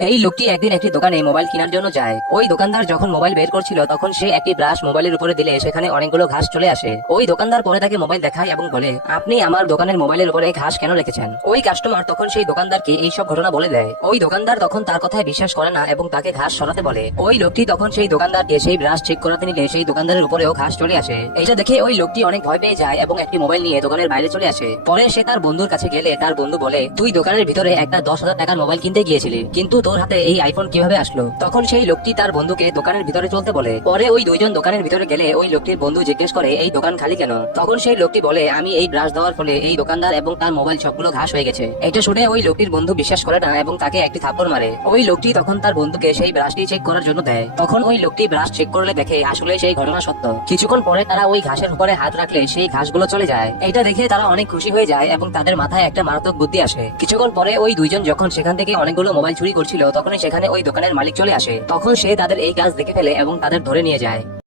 এই লোকটি একদিন একটি দোকানে মোবাইল কেনার জন্য যায়। ওই দোকানদার যখন মোবাইল বের করছিল তখন সে একটি ব্রাশ মোবাইলের উপরে দিলে সেখানে অনেকগুলো ঘাস চলে আসে। ওই দোকানদার পরে তাকে মোবাইল দেখায় এবং বলে, আপনি আমার দোকানের মোবাইলের উপরে ঘাস কেন রেখেছেন? ওই কাস্টমার তখন সেই দোকানদারকে এইসব ঘটনা বলে দেয়। ওই দোকানদার তখন তার কথায় বিশ্বাস করে না এবং তাকে ঘাস সরাতে বলে। ওই লোকটি তখন সেই দোকানদারকে সেই ব্রাশ চেক করাতে নিলে সেই দোকানদারের উপরেও ঘাস চলে আসে। এটা দেখে ওই লোকটি অনেক ভয় পেয়ে যায় এবং একটি মোবাইল নিয়ে দোকানের বাইরে চলে আসে। পরে সে তার বন্ধুর কাছে গেলে তার বন্ধু বলে, তুই দোকানের ভিতরে একটা 10,000 টাকার মোবাইল কিনতে গিয়েছিলি, কিন্তু তোর হাতে এই আইফোন কিভাবে আসলো? তখন সেই লোকটি তার বন্ধুকে দোকানের ভিতরে চলতে বলে। পরে ওই দুইজন দোকানের ভিতরে গেলে ওই লোকটির বন্ধু জিজ্ঞেস করে, এই দোকান খালি কেন? তখন সেই লোকটি বলে, আমি এই ব্রাশ দেওয়ার ফলে এই দোকানদার এবং তার মোবাইল সবগুলো ঘাস হয়ে গেছে। এটা শুনে ওই লোকটির বন্ধু বিশ্বাস করে না এবং তাকে একটি থাপ্পড় মারে। ওই লোকটি তখন তার বন্ধুকে সেই ব্রাশটি চেক করার জন্য দেয়। তখন ওই লোকটি ব্রাশ চেক করলে দেখে আসলে সেই ঘটনা সত্য। কিছুক্ষণ পরে তারা ওই ঘাসের উপরে হাত রাখলে সেই ঘাসগুলো চলে যায়। এটা দেখে তারা অনেক খুশি হয়ে যায় এবং তাদের মাথায় একটা মারাত্মক বুদ্ধি আসে। কিছুক্ষণ পরে ওই দুইজন যখন সেখান থেকে অনেকগুলো মোবাইল চুরি করছিল তখনই সেখানে ওই দোকানের মালিক চলে আসে। তখন সে তাদের এই কাজ দেখে ফেলে এবং তাদের ধরে নিয়ে যায়।